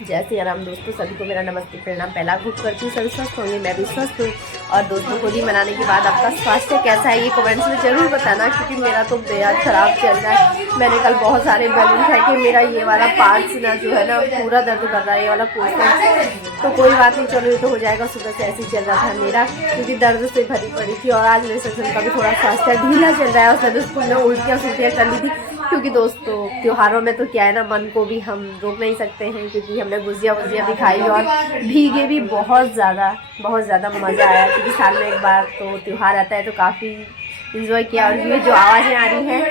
जय श्री राम दोस्तों, सभी को मेरा नमस्ते प्रणाम। पहला घुट करती हूँ, सभी स्वस्थ होंगे, मैं भी स्वस्थ हूँ। और दोस्तों, होली मनाने के बाद आपका स्वास्थ्य कैसा है ये कमेंट्स में ज़रूर बताना, क्योंकि मेरा तो बेहद ख़राब चल रहा है। मैंने कल बहुत सारे बैलून फेंके, मेरा ये वाला पार्ट्स ना जो है ना पूरा दर्द कर रहा है, ये वाला पोस्टर। तो कोई बात नहीं, चलो ये तो हो जाएगा। सुबह से ऐसे ही चल रहा था मेरा, क्योंकि दर्द से भरी पड़ी थी। और आज मेरे ससुर का भी थोड़ा स्वास्थ्य ढीला चल रहा है, और सभी स्कूल में उल्टियाँ सुल्टियाँ कर ली थी। क्योंकि दोस्तों त्योहारों में तो क्या है ना, मन को भी हम रोक नहीं सकते हैं, क्योंकि हमने गुजिया वुजिया भी खाई और भीगे भी बहुत ज़्यादा मज़ा आया। क्योंकि साल में एक बार तो त्यौहार आता है, तो काफ़ी इंजॉय किया। और ये जो आवाज़ें आ रही हैं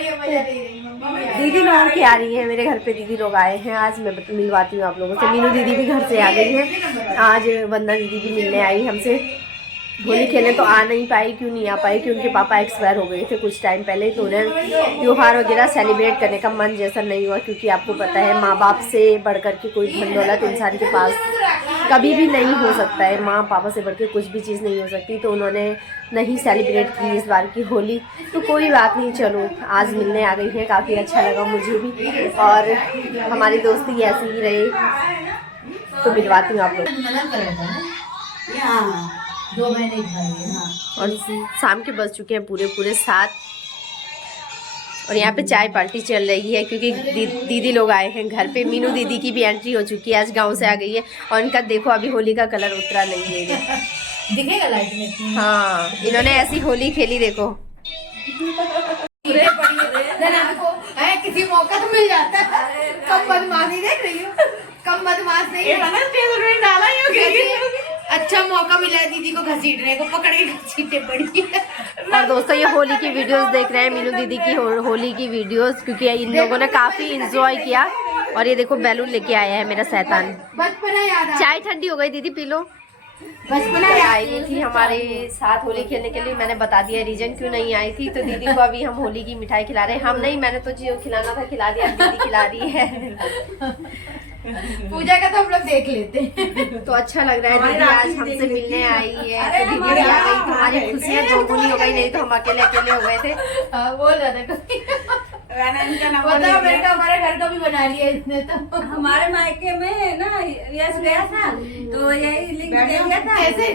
दीदी लोगों की आ रही है, मेरे घर पे दीदी लोग आए हैं। आज मैं मिलवाती हूँ आप लोगों से। मीनू दीदी भी घर से आ गई है, आज वंदना दीदी भी मिलने आई हमसे। होली खेलने तो आ नहीं पाई, क्यों नहीं आ पाई कि उनके पापा एक्सपायर हो गए थे कुछ टाइम पहले, तो उन्हें त्यौहार वगैरह सेलिब्रेट करने का मन जैसा नहीं हुआ। क्योंकि आपको पता है, माँ बाप से बढ़कर के कोई धन दौलत इंसान के पास कभी भी नहीं हो सकता है। माँ पापा से बढ़ के कुछ भी चीज़ नहीं हो सकती, तो उन्होंने नहीं सेलिब्रेट की इस बार की होली। तो कोई बात नहीं, चलो आज मिलने आ गई है, काफ़ी अच्छा लगा मुझे भी। और हमारी दोस्ती ऐसी ही रहे, तो मिलवाती हूँ आप लोग। 2 महीने खाई। हाँ, और शाम के बज चुके हैं पूरे 7। और यहाँ पे चाय पार्टी चल रही है, क्योंकि दीदी लोग आए हैं घर पे। मीनू दीदी की भी एंट्री हो चुकी है, आज गांव से आ गई है। और इनका देखो, अभी होली का कलर उतरा नहीं है, दिखेगा लाइट में। हाँ, इन्होंने ऐसी होली खेली देखो। किसी मौका तो मिल जाता है। कम बदमाशी देख रही हो, कम बदमाश नहीं डाला ही। अच्छा मौका मिला है दीदी को घसीटने को, पकड़ के घसीटे पड़ी। और दोस्तों, ये होली की वीडियोस देख रहे हैं, मीनू दीदी की होली की वीडियोस, क्योंकि इन लोगों ने काफी इंजॉय किया। और ये देखो बैलून लेके आया है मेरा शैतान। बचपना याद आ। चाय ठंडी हो गई, दीदी पी लो। बचपना आई थी हमारे साथ होली खेलने के लिए, मैंने बता दिया रीजन क्यों नहीं आई थी। तो दीदी को अभी हम होली की मिठाई खिला रहे हैं। हम नहीं, मैंने तो जियो खिलाना था खिला दिया, दीदी खिला रही है। पूजा का तो हम लोग देख लेते हैं, तो अच्छा लग रहा है। दीदी आज हमसे मिलने आई है, तो दीदी भी आ गई। तुम्हारी खुशियाँ दोगुनी हो गई, नहीं तो हम अकेले हो गए थे। बोल रहा था हमारे घर का भी बना लिया इसने। तो हमारे मायके में ना यश गया था, तो यही लिंक दे दिया था। कैसे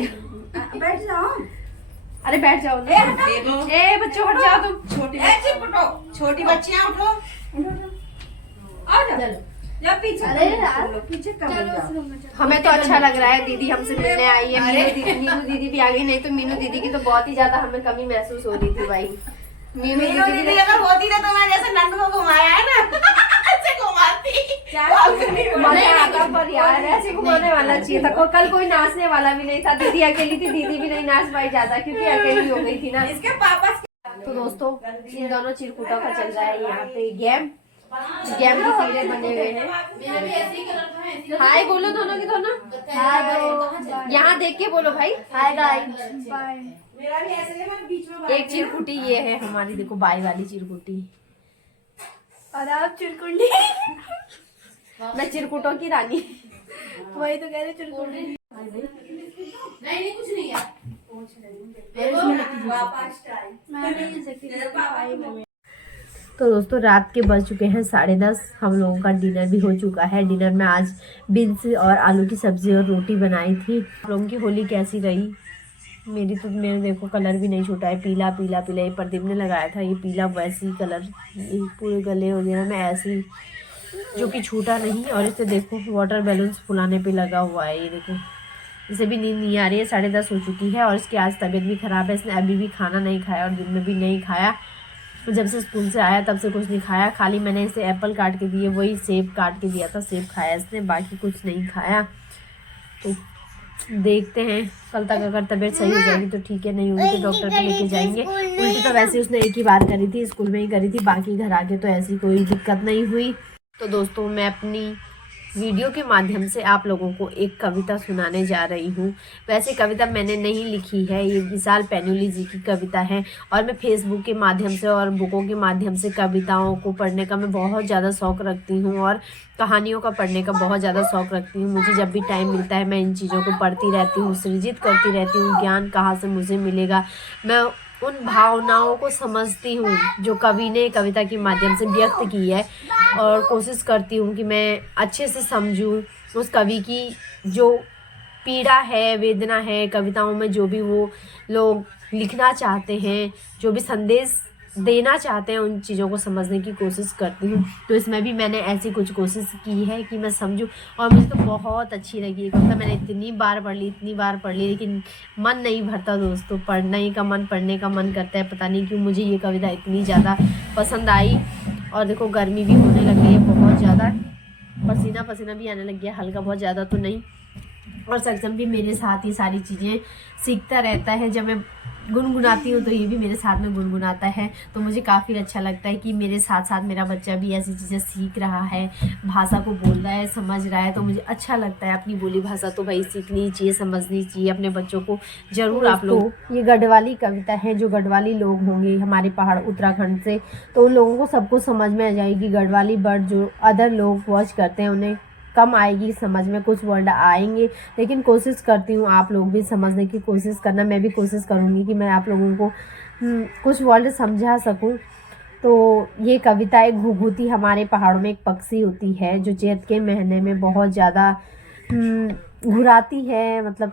बैठ जाओ। अरे बैठ जाओ ना। ए बच्चों हट जाओ तुम। छोटी बच्चियां उठो, आ जाओ। या पीछे, अरे यार, पीछे हमें तो अच्छा लग रहा है, दीदी हमसे मिलने आई है। मीनू दीदी भी आ गई, नहीं तो मीनू दीदी की तो बहुत ही ज्यादा हमें कमी महसूस हो रही थी भाई। मीनू दीदी अगर होती ना, तो मैं जैसे नंद को घुमाया है ना, ऐसे घुमाती। मजा आता, पर यार ऐसे घुमाने वाला चाहिए था। कल कोई नाचने वाला भी नहीं था, दीदी अकेली थी, दीदी भी नहीं नाच पाई ज्यादा, क्योंकि अकेली हो गई थी ना। इसके पापा। तो दोस्तों, इन दोनों चिरकुटों का चल रहा है यहाँ पे गेम के कीड़े बने हुए हैं। हाय बोलो दोनों की दोनों। हाय, यहाँ देख के बोलो भाई। Hi guys. एक चिरकुटी ये है हमारी, देखो बाई वाली चिरकुटी। और आप चिरकुंडी। मैं चिरकुटों की रानी। वही तो कह रहे चिरकुंडी। नहीं कुछ नहीं है। तो दोस्तों, रात के बज चुके हैं 10:30। हम लोगों का डिनर भी हो चुका है। डिनर में आज बीन्स और आलू की सब्जी और रोटी बनाई थी। हम लोगों की होली कैसी रही? मेरे देखो कलर भी नहीं छूटा है, पीला पीला पीला। ये प्रदीप ने लगाया था, ये पीला वैसी कलर, ये पूरे गले वगैरह में ऐसी, जो कि छूटा नहीं। और इसे देखो वाटर बैलून्स फुलाने पे लगा हुआ है, ये देखो। इसे भी नींद नहीं आ रही है, 10:30 हो चुकी है। और इसकी आज तबीयत भी ख़राब है, इसने अभी भी खाना नहीं खाया और दिन में भी नहीं खाया। जब से स्कूल से आया तब से कुछ नहीं खाया। खाली मैंने इसे एप्पल काट के दिए, वही सेब काट के दिया था, सेब खाया इसने, बाकी कुछ नहीं खाया। तो देखते हैं, कल तक अगर तबीयत सही हो जाएगी तो ठीक है, नहीं होगी तो डॉक्टर को लेके जाएंगे। उल्टी तो वैसे उसने एक ही बार करी थी, स्कूल में ही करी थी, बाकी घर आके तो ऐसी कोई दिक्कत नहीं हुई। तो दोस्तों, मैं अपनी वीडियो के माध्यम से आप लोगों को एक कविता सुनाने जा रही हूँ। वैसे कविता मैंने नहीं लिखी है, ये विशाल पैनुली जी की कविता है। और मैं फेसबुक के माध्यम से और बुकों के माध्यम से कविताओं को पढ़ने का मैं बहुत ज़्यादा शौक़ रखती हूँ, और कहानियों का पढ़ने का बहुत ज़्यादा शौक़ रखती हूँ। मुझे जब भी टाइम मिलता है मैं इन चीज़ों को पढ़ती रहती हूँ, सृजित करती रहती हूँ। ज्ञान कहाँ से मुझे मिलेगा, मैं उन भावनाओं को समझती हूँ जो कवि ने कविता के माध्यम से व्यक्त की है, और कोशिश करती हूँ कि मैं अच्छे से समझूँ उस कवि की जो पीड़ा है, वेदना है, कविताओं में जो भी वो लोग लिखना चाहते हैं, जो भी संदेश देना चाहते हैं, उन चीज़ों को समझने की कोशिश करती हूँ। तो इसमें भी मैंने ऐसी कुछ कोशिश की है कि मैं समझूँ, और मुझे तो बहुत अच्छी लगी ये कविता। मैंने इतनी बार पढ़ ली, लेकिन मन नहीं भरता दोस्तों, पढ़ने का मन करता है। पता नहीं क्यों मुझे ये कविता इतनी ज़्यादा पसंद आई। और देखो गर्मी भी होने लग गई है बहुत ज़्यादा, पसीना भी आने लग गया, हल्का बहुत ज़्यादा तो नहीं। और सक्षम भी मेरे साथ ही सारी चीज़ें सीखता रहता है। जब मैं गुनगुनाती हूँ तो ये भी मेरे साथ में गुनगुनाता है, तो मुझे काफ़ी अच्छा लगता है कि मेरे साथ साथ मेरा बच्चा भी ऐसी चीज़ें सीख रहा है, भाषा को बोल रहा है, समझ रहा है। तो मुझे अच्छा लगता है। अपनी बोली भाषा तो भाई सीखनी चाहिए, समझनी चाहिए अपने बच्चों को ज़रूर। आप लोग, ये गढ़वाली कविता है, जो गढ़वाली लोग होंगे हमारे पहाड़ उत्तराखंड से, तो उन लोगों को सबको समझ में आ जाएगी। गढ़वाली वर्ड जो अदर लोग वॉच करते हैं उन्हें कम आएगी समझ में, कुछ वर्ड आएंगे, लेकिन कोशिश करती हूँ आप लोग भी समझने की कोशिश करना। मैं भी कोशिश करूँगी कि मैं आप लोगों को कुछ वर्ड समझा सकूँ। तो ये कविता एक घुघुती, हमारे पहाड़ों में एक पक्षी होती है जो चैत के महीने में बहुत ज़्यादा घुराती है, मतलब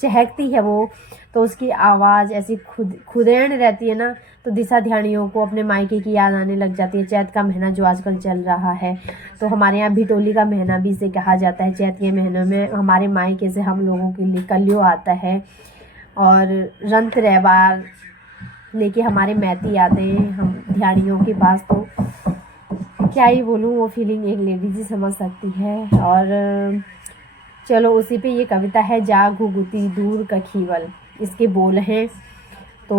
चहकती है वो। तो उसकी आवाज़ ऐसी खुदेड़ रहती है ना, तो दिशा ध्यानियों को अपने मायके की याद आने लग जाती है। चैत का महीना जो आजकल चल रहा है, तो हमारे यहाँ भिटोली का महीना भी इसे कहा जाता है। चैत के महीने में हमारे मायके से हम लोगों के लिए कलियो आता है, और रंत रहबार लेके हमारे मैती आते हैं हम ध्यानियों के पास। तो क्या ही बोलूँ, वो फीलिंग एक लेडीज ही समझ सकती है। और चलो उसी पे ये कविता है, जा घुघुती दूर कखीवल, इसके बोल हैं। तो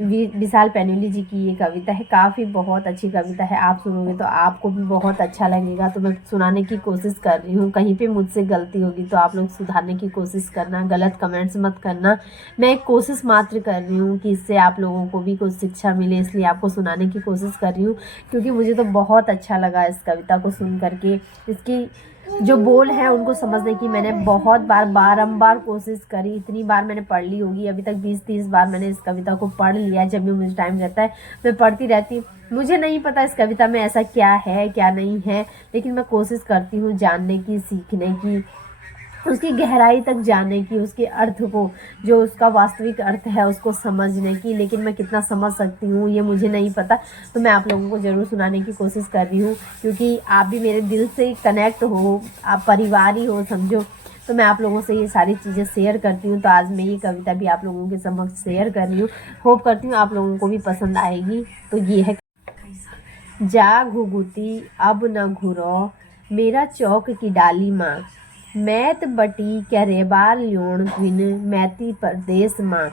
विशाल पैनुली जी की ये कविता है, काफ़ी बहुत अच्छी कविता है। आप सुनोगे तो आपको भी बहुत अच्छा लगेगा। तो मैं सुनाने की कोशिश कर रही हूँ, कहीं पे मुझसे गलती होगी तो आप लोग सुधारने की कोशिश करना, गलत कमेंट्स मत करना। मैं एक कोशिश मात्र कर रही हूँ कि इससे आप लोगों को भी कुछ शिक्षा मिले, इसलिए आपको सुनाने की कोशिश कर रही हूँ, क्योंकि मुझे तो बहुत अच्छा लगा इस कविता को सुन करके। इसकी जो बोल हैं उनको समझने की मैंने बहुत बारंबार कोशिश करी। इतनी बार मैंने पढ़ ली होगी, अभी तक 20-30 बार मैंने इस कविता को पढ़ लिया। जब भी मुझे टाइम रहता है मैं पढ़ती रहती हूँ। मुझे नहीं पता इस कविता में ऐसा क्या है क्या नहीं है, लेकिन मैं कोशिश करती हूँ जानने की, सीखने की, उसकी गहराई तक जाने की, उसके अर्थ को, जो उसका वास्तविक अर्थ है उसको समझने की। लेकिन मैं कितना समझ सकती हूँ ये मुझे नहीं पता, तो मैं आप लोगों को ज़रूर सुनाने की कोशिश कर रही हूँ, क्योंकि आप भी मेरे दिल से कनेक्ट हो, आप परिवार ही हो समझो। तो मैं आप लोगों से ये सारी चीज़ें शेयर करती हूँ। तो आज मैं ये कविता भी आप लोगों के समक्ष शेयर कर रही हूँ। होप करती हूँ आप लोगों को भी पसंद आएगी। तो ये है, जा घुघुती अब न घुरो मेरा चौक की डाली माँ, मैत बटी क्या रेबार ल्योण बिन मैती परदेस माँ,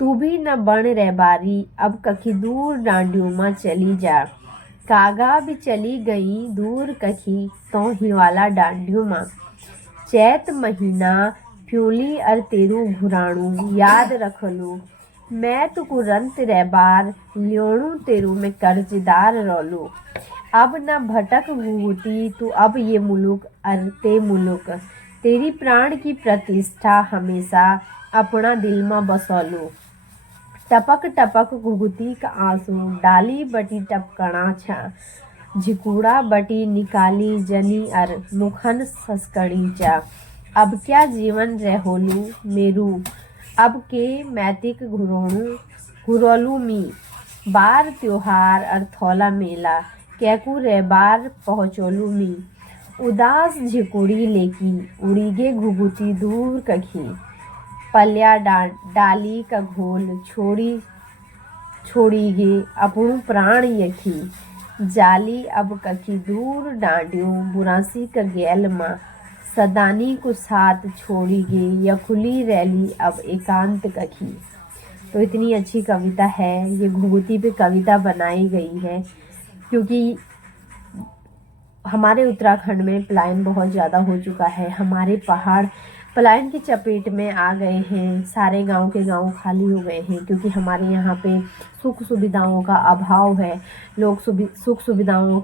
तू भी न बन रेबारी अब कखी दूर डांडियों माँ चली जा, कागा भी चली गई दूर कखी तो हिवाला डांडियों माँ, चैत महीना फ्यूली अर तेरू घुराणू याद रख लू, मैं तुकु रंत रेबार ल्योणू तेरू में कर्जदार रोलू, अब न भटक घूटी तू अब ये मुलुक अरते मुलुक, तेरी प्राण की प्रतिष्ठा हमेशा अपना दिल में बसोलू, टपक टपक घुघुती का आंसू डाली बटी टपकना छा, झिकुड़ा बटी निकाली जनी अर मुखन सस्कड़ी चा, अब क्या जीवन रहोलू मेरू अब के मैतिक घुरोलू मी, बार त्योहार अर्थौला मेला कैकू रेबार पहुँचोलू मी, उदास झिकुड़ी लेकी उड़ीगे घुघुती दूर कखी, पल्या डाली का घोल छोड़ी गे अपनू प्राण यखी, जाली अब कखी दूर डांडियों बुरासी का गैल माँ, सदानी को साथ छोड़ी गे यखुली रैली अब एकांत कखी। तो इतनी अच्छी कविता है, ये घुघुती पे कविता बनाई गई है, क्योंकि हमारे उत्तराखंड में पलायन बहुत ज़्यादा हो चुका है। हमारे पहाड़ पलायन की चपेट में आ गए हैं, सारे गांव के गांव खाली हो गए हैं, क्योंकि हमारे यहाँ पे सुख सुविधाओं का अभाव है। लोग सुख सुविधाओं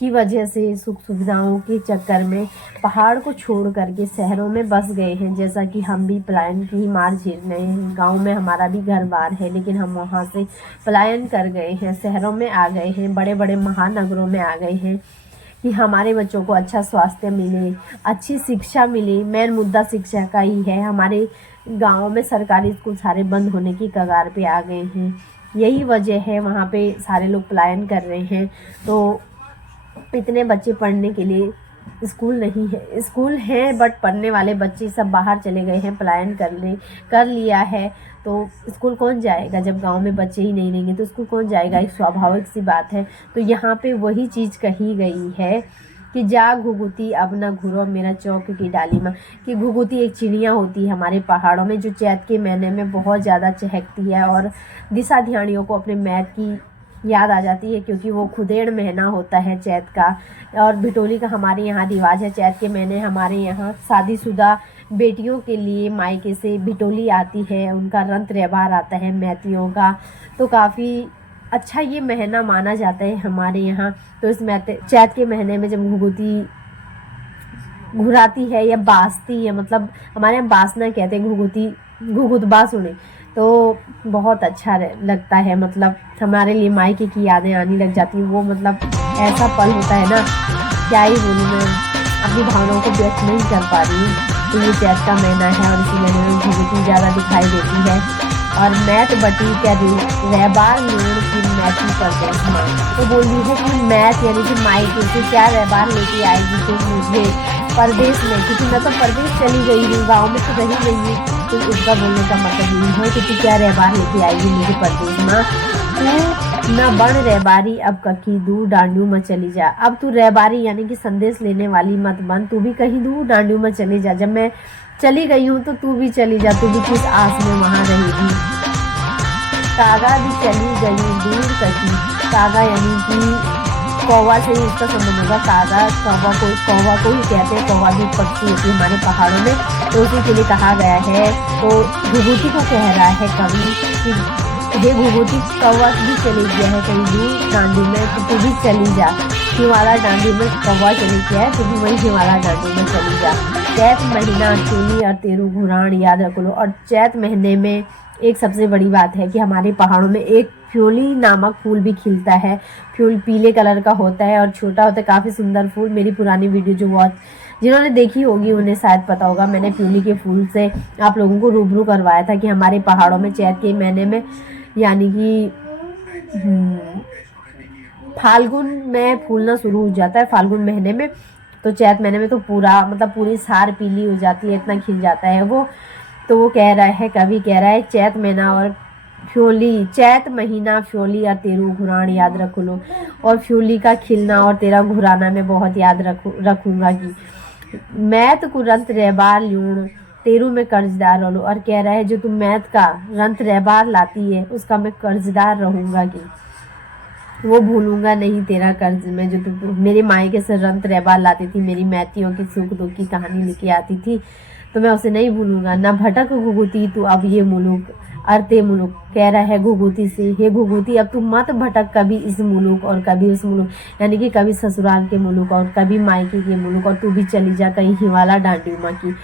की वजह से, सुख सुविधाओं के चक्कर में पहाड़ को छोड़ करके शहरों में बस गए हैं। जैसा कि हम भी पलायन की ही मार झेल रहे हैं। गांव में हमारा भी घर बार है, लेकिन हम वहां से पलायन कर गए हैं, शहरों में आ गए हैं, बड़े बड़े महानगरों में आ गए हैं कि हमारे बच्चों को अच्छा स्वास्थ्य मिले, अच्छी शिक्षा मिले। मेन मुद्दा शिक्षा का ही है। हमारे गाँव में सरकारी स्कूल सारे बंद होने की कगार पे आ गए हैं। यही वजह है, वहाँ पे सारे लोग पलायन कर रहे हैं। तो इतने बच्चे पढ़ने के लिए स्कूल नहीं है, स्कूल हैं बट पढ़ने वाले बच्चे सब बाहर चले गए हैं, पलायन कर लिया है। तो स्कूल कौन जाएगा? जब गांव में बच्चे ही नहीं रहेंगे तो स्कूल कौन जाएगा? एक स्वाभाविक सी बात है। तो यहाँ पे वही चीज़ कही गई है कि जा घुघुती अब न घुरो मेरा चौक की डाली में। कि घुघुती एक चिड़िया होती है हमारे पहाड़ों में, जो चैत के महीने में बहुत ज़्यादा चहकती है और दिशा ध्यानियों को अपने मैत की याद आ जाती है, क्योंकि वो खुदेड़ महीना होता है चैत का। और भिटोली का हमारे यहाँ रिवाज है। चैत के महीने हमारे यहाँ शादीशुदा बेटियों के लिए मायके से भिटोली आती है, उनका रंत त्यौहार आता है मैतियों का। तो काफ़ी अच्छा ये महीना माना जाता है हमारे यहाँ। तो इस चैत के महीने में जब घुघुती घुराती है या बासती है, मतलब हमारे यहाँ बासना कहते हैं, घुघुती घुघुत बासुने, तो बहुत अच्छा लगता है। मतलब हमारे लिए मायके की यादें आने लग जाती हैं। वो मतलब ऐसा पल होता है ना, क्या ही बोलूँ, मैं अपनी भावनाओं को व्यक्त नहीं कर पा रही हूँ। तो ये चैत का महीना है और इसी महीने में घुघुती ज़्यादा दिखाई देती है। और मैथ बटी क्या रहबार लूण की मैथी परदेश माँ, तो बोल रही है कि मैथ यानी कि मायके से क्या रहबार लेके आएगी तो मुझे परदेश में, क्योंकि मैं तो परदेश चली गई हूँ, गाँव में तो रही नहीं हूँ। तो उसका बोलने का मतलब ये है कि तू क्या रहबार लेके आएगी मुझे परदेश माँ। तू न बन रहबारी अब कहीं दूर डांडियों में चली जा। अब तू रहबारी यानी कि संदेश लेने वाली मत बन, तू भी कहीं दूर डांडियों में चली जा। जब मैं चली गई हूँ तो तू भी चली जा, तू भी किस आस में वहाँ रहेगी। कागा भी चली गई दूर कहीं, कागा यानी कि कौवा से ही इसका संबंध होगा। कागा कौवा को ही कहते हैं, कौवा भी पक्षी होती है हमारे पहाड़ों में, तो उसी के लिए कहा गया है। तो घुघुती को कह रहा है कवि कि हे घुघुती, कौवा भी चली गया है कहीं दूर डांडी में, तो तू भी चली जा। हिमालय डांडी में कौवा चली गया है, तो भी वही हिमालय डांडी में चली जा। चैत महीना चोली और तेरू घुरान याद रख लो। और चैत महीने में एक सबसे बड़ी बात है कि हमारे पहाड़ों में एक फ्योली नामक फूल भी खिलता है। फूल पीले कलर का होता है और छोटा होता है, काफ़ी सुंदर फूल। मेरी पुरानी वीडियो जो जिन्होंने देखी होगी उन्हें शायद पता होगा, मैंने फ्योली के फूल से आप लोगों को रूबरू करवाया था कि हमारे पहाड़ों में चैत के महीने में यानी कि फाल्गुन में फूलना शुरू हो जाता है, फाल्गुन महीने में। तो चैत महीने में तो पूरा मतलब पूरी सार पीली हो जाती है, इतना खिल जाता है वो। तो वो कह रहा है, कवि कह रहा है, चैत महीना और फ्योली, चैत महीना फ्योली और तेरू घुरान याद रख लो। और फ्योली का खिलना और तेरा घुराना मैं बहुत याद रखूंगा कि मैत को रंत रहबार लूण तेरू में कर्जदार रहो। और कह रहा है जो तुम मैत का रंत रहबार लाती है उसका मैं कर्जदार रहूंगा कि वो भूलूंगा नहीं तेरा कर्ज में, जो तुम मेरे मायके से रंत रहबार लाती थी, मेरी मैतियों की सुख दुख की कहानी लेके आती थी, तो मैं उसे नहीं भूलूंगा। ना भटक घुघुती तू अब ये मुलुक अरते मुलुक, कह रहा है घुघुती से, हे घुघुती अब तू मत भटक कभी इस मुलुक और कभी उस मुलुक, यानी कि कभी ससुराल के मुलुक और कभी मायके के मुलुक, और तू भी चली जा कहीं हिमालय डांडियों की।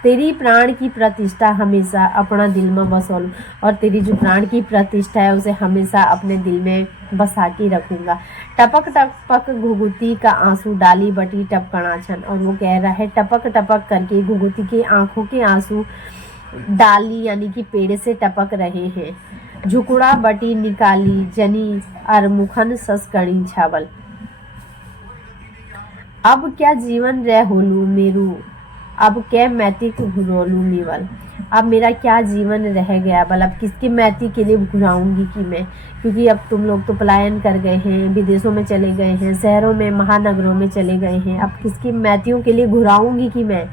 तेरी प्राण की प्रतिष्ठा हमेशा अपना दिल में बसोलू। और तेरी जो प्राण की प्रतिष्ठा है उसे हमेशा अपने दिल में बसा के रखूंगा। टपक टपक घुघुती का आंसू डाली बटी टपकना छन। और वो कह रहा है टपक टपक करके घुघुती के आंखों के आंसू डाली यानी कि पेड़ से टपक रहे हैं। झुकुड़ा बटी निकाली जनी और मुखन ससकणी छावल। अब क्या जीवन रह होलू मेरू, अब क्या मैतिक घुरोलू मीवल। अब मेरा क्या जीवन रह गया, अब किसकी मैती के लिए घुराऊंगी कि मैं, क्योंकि अब तुम लोग तो पलायन कर गए हैं, विदेशों में चले गए हैं, शहरों में महानगरों में चले गए हैं। अब किसकी मैतियों के लिए घुराऊंगी कि मैं,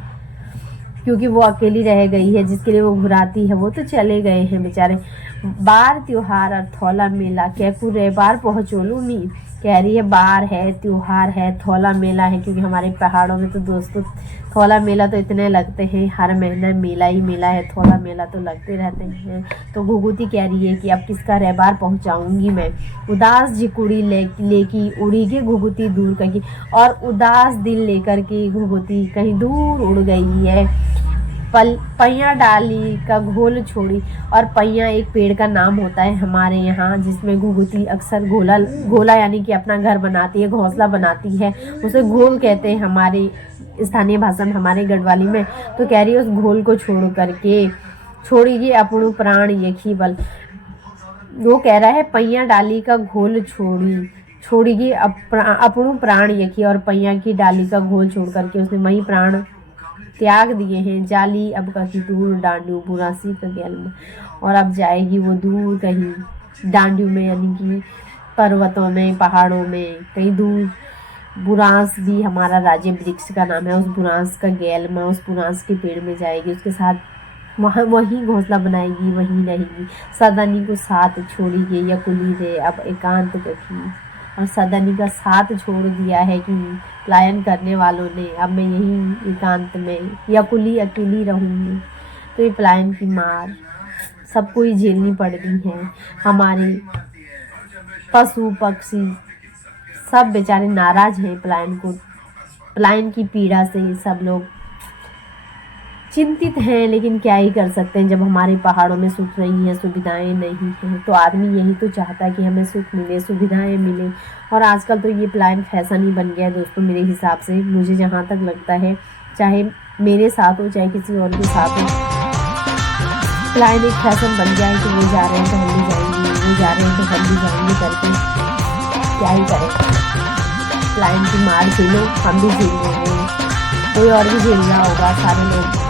क्योंकि वो अकेली रह गई है, जिसके लिए वो घुराती है वो तो चले गए हैं बेचारे। बार त्योहार और थौला मेला कैकू रे बार पहुँचोलू मी, कह रही है बार है, त्योहार है, थौला मेला है, क्योंकि हमारे पहाड़ों में तो दोस्तों थौला मेला तो इतने लगते हैं, हर महीने मेला ही मेला है, थौला मेला तो लगते रहते हैं। तो घुघुती कह रही है कि अब किसका रहबार पहुंचाऊंगी मैं, उदास झिकुड़ी लेकी उड़ी के घुघुती दूर कहीं, और उदास दिल लेकर के घुघुती कहीं दूर उड़ गई है। पैया डाली का घोल छोड़ी, और पैया एक पेड़ का नाम होता है हमारे यहाँ, जिसमें घुघुती अक्सर घोला यानी कि अपना घर बनाती है, घोंसला बनाती है, उसे घोल कहते हैं हमारे स्थानीय भाषा में, हमारे गढ़वाली में। तो कह रही है उस घोल को छोड़ करके छोड़िए अपनू प्राण यखी बल। वो कह रहा है पैया डाली का घोल छोड़िए अपनू प्राण यखी, और पैया की डाली का घोल छोड़ करके उसने वही प्राण त्याग दिए हैं। जाली अब कहीं दूर डांडू बुरासी का गैल में, और अब जाएगी वो दूर कहीं डांडू में, यानी कि पर्वतों में, पहाड़ों में, कहीं दूर। बुरांस भी हमारा राज्य वृक्ष का नाम है, उस बुरांस का गैल में, उस बुरांस के पेड़ में जाएगी, उसके साथ वहीं घोंसला बनाएगी, वहीं रहेगी। सदानी को साथ छोड़िए या कुली रे अब एकांत कखी, और सदानी का साथ छोड़ दिया है कि पलायन करने वालों ने, अब मैं यहीं एकांत में या कुली अकेली रहूँगी। तो ये पलायन की मार सबको ही झेलनी पड़ रही है। हमारे पशु पक्षी सब बेचारे नाराज हैं पलायन की पीड़ा से, सब लोग चिंतित हैं। लेकिन क्या ही कर सकते हैं, जब हमारे पहाड़ों में सुख नहीं है, सुविधाएं नहीं हैं, तो आदमी यही तो चाहता है कि हमें सुख मिले, सुविधाएं मिले। और आजकल तो ये पलायन फैशन ही बन गया है दोस्तों, मेरे हिसाब से, मुझे जहाँ तक लगता है, चाहे मेरे साथ हो चाहे किसी और के साथ हो, पलायन एक फैशन बन गया है कि वो जा रहे हैं तो हम भी जाएंगे, वो जा रहे हैं तो हम भी जाएंगे करके। क्या ही करें, पलायन की मार झेलो, हम भी झेल रहे हैं, कोई और भी झेल रहा होगा, सारे लोग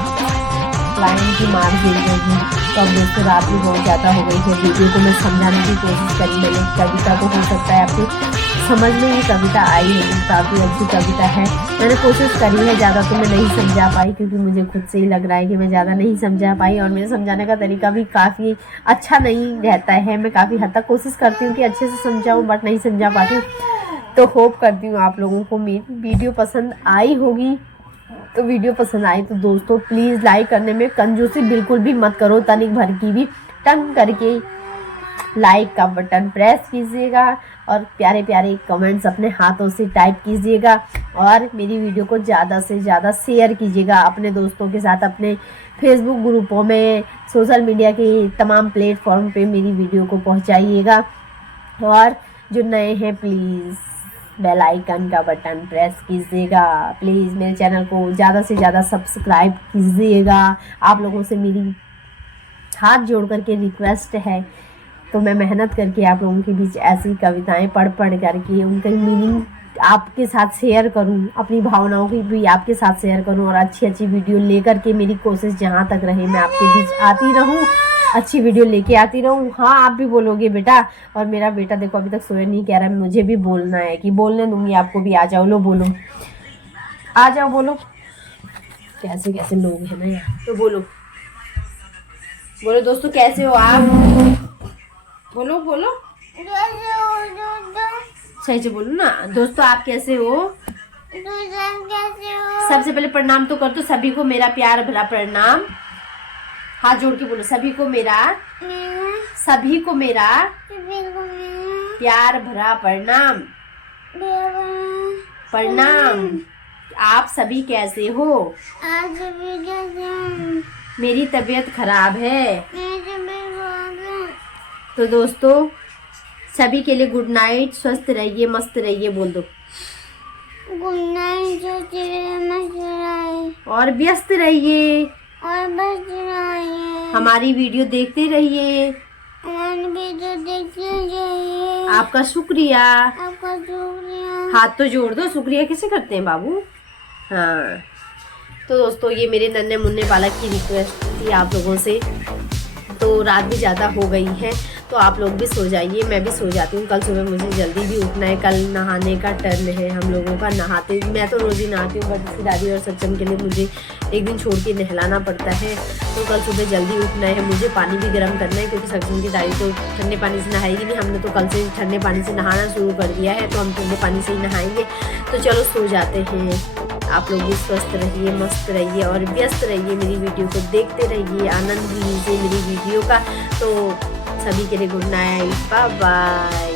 पलायन की मार झेल रहे हैं। तो अब दोस्तों रात भी बहुत ज़्यादा हो गई है, वीडियो को मैं समझाने की कोशिश करी मैंने। कविता को हो सकता है आपको समझ में ये कविता आई होगी, काफ़ी अच्छी कविता है, मैंने कोशिश करी है, ज़्यादा तो मैं नहीं समझा पाई, क्योंकि मुझे खुद से ही लग रहा है कि मैं ज़्यादा नहीं समझा पाई, और मेरे समझाने का तरीका भी काफ़ी अच्छा नहीं रहता है। मैं काफ़ी हद तक कोशिश करती हूँ कि अच्छे से समझाऊँ, बट नहीं समझा पाती हूँ। तो होप करती हूँ आप लोगों को मेरी वीडियो पसंद आई होगी। तो वीडियो पसंद आई तो दोस्तों प्लीज़ लाइक करने में कंजूसी बिल्कुल भी मत करो, तनिक भर की भी टंग करके लाइक का बटन प्रेस कीजिएगा, और प्यारे प्यारे कमेंट्स अपने हाथों से टाइप कीजिएगा, और मेरी वीडियो को ज़्यादा से ज़्यादा शेयर कीजिएगा अपने दोस्तों के साथ, अपने फेसबुक ग्रुपों में, सोशल मीडिया के तमाम प्लेटफॉर्म पे मेरी वीडियो को पहुंचाइएगा। और जो नए हैं प्लीज़ बेल आइकन का बटन प्रेस कीजिएगा, प्लीज़ मेरे चैनल को ज़्यादा से ज़्यादा सब्सक्राइब कीजिएगा। आप लोगों से मेरी हाथ जोड़ करके रिक्वेस्ट है, तो मैं मेहनत करके आप लोगों के बीच ऐसी कविताएं पढ़ करके उनका मीनिंग आपके साथ शेयर करूं, अपनी भावनाओं की भी आपके साथ शेयर करूं, और अच्छी अच्छी वीडियो लेकर के मेरी कोशिश जहां तक रहे मैं आपके बीच आती रहूं, अच्छी वीडियो लेके आती रहूं। हाँ आप भी बोलोगे बेटा, और मेरा बेटा देखो अभी तक सोया नहीं, कह रहा है मुझे भी बोलना है, कि बोलने दूंगी आपको भी, आ जाओ, लो बोलो, आ जाओ बोलो। कैसे कैसे लोग हैं ना यार, तो बोलो बोलो दोस्तों, कैसे हो आप, बोलो बोलो सही से बोलो ना दोस्तों, आप कैसे हो? सबसे पहले प्रणाम तो कर दो सभी को, मेरा प्यार भरा प्रणाम, हाथ जोड़ के बोलो, सभी को मेरा प्यार भरा प्रणाम। प्रणाम। आप सभी कैसे हो? मेरी तबीयत खराब है। तो दोस्तों सभी के लिए गुड नाइट, स्वस्थ रहिए, मस्त रहिए, बोल दो गुड नाइट, और व्यस्त रहिए, और बस रहिए, हमारी वीडियो देखते रहिए, हमारी वीडियो देखते रहिए। आपका शुक्रिया। आपका शुक्रिया। हाथ तो जोड़ दो, शुक्रिया कैसे करते हैं बाबू। हाँ तो दोस्तों ये मेरे नन्हे मुन्ने बालक की रिक्वेस्ट थी आप लोगों से। तो रात भी ज़्यादा हो गई है, तो आप लोग भी सो जाइए, मैं भी सो जाती हूँ। कल सुबह मुझे जल्दी भी उठना है, कल नहाने का टर्न है हम लोगों का। नहाते मैं तो रोज़ ही नहाती हूँ, बट इसकी दादी और सच्चम के लिए मुझे एक दिन छोड़ के नहलाना पड़ता है। तो कल सुबह जल्दी उठना है, मुझे पानी भी गर्म करना है, क्योंकि सच्चम की दादी तो ठंडे पानी से नहाएगी नहीं। हमने तो कल से ठंडे पानी से नहाना शुरू कर दिया है, तो हम ठंडे पानी से ही नहाएंगे। तो चलो सो जाते हैं। आप लोग भी स्वस्थ रहिए, मस्त रहिए और व्यस्त रहिए, मेरी वीडियो को देखते रहिए, आनंद लीजिए मेरी वीडियो का। तो सभी के लिए गुड नाइट, बाय बाय।